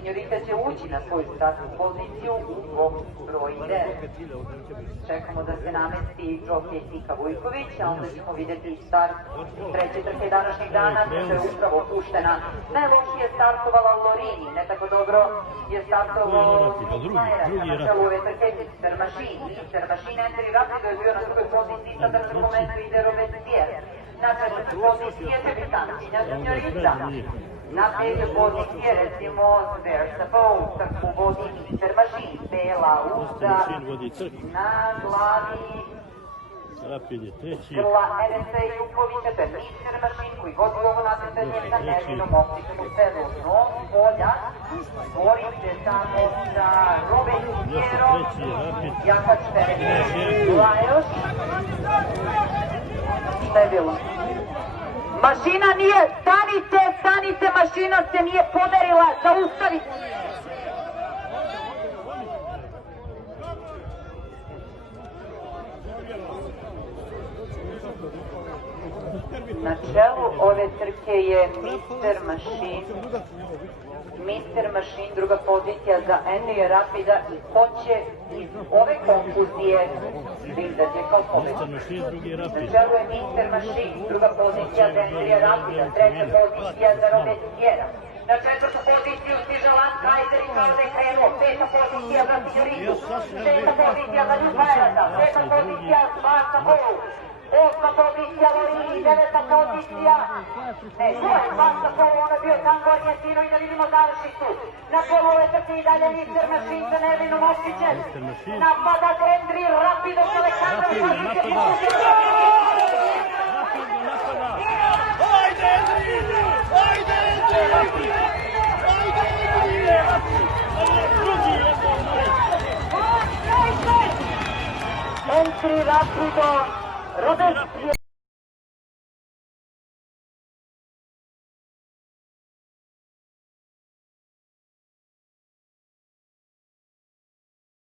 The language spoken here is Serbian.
Signorita će ući na svoju startnu poziciju u box broj 9. Čekamo da se namesti džokej Tika Vujković, a onda ćemo vidjeti start treće trke današnjeg dana, koja je upravo puštena. Najlošije je startovala Lorini, ne tako dobro je startovao Sajera na čelu ove trke. Mister Machine Entry Rapido je bio na drugoj poziciji, sada na drugom mestu ide Robespierre. Na trećoj poziciji je debitantinja Signorita. Na pete pozicije, recimo, Versapo, trku vodi Mister Machine, Bela Uza, na glavi grla NSA Jukovića, to je Mister Machine koji vodi ovo natjecanje sa Nevinom optikom u sedlu. Novi polja, bori se samo sa Robespierrom, jahač Teresa Lajoš. Šta je bilo? Mašina nije, stanite, mašina se nije pomerila, zaustavite. Na čelu ove trke je Mister Machine, druga pozicija za Andrija Rapida i ko će iz ove konfuzije da izađe kao pobednik. Na čelu je Mister Machine, druga pozicija za Andrija Rapida, treća pozicija za Robespierra. Na četvrtu poziciju stiže Lan Kaiser i kao da je krenuo, peta pozicija za Signoritu, šesta pozicija za Ljubajata, peta pozicija za Varsapolu, osma pozicija Lorini, deveta pozicija, ne, to je Varsapolu, ono je bio Tango Argentino i da vidimo završnicu. Na polu ove trke i dalje Mister Machine sa Nervinom Oštićem, napada Andri Rapido sa Aleksandrom Vašićem. Ajde Andri! Ajde Andri! Entry Rapido, Robespierre.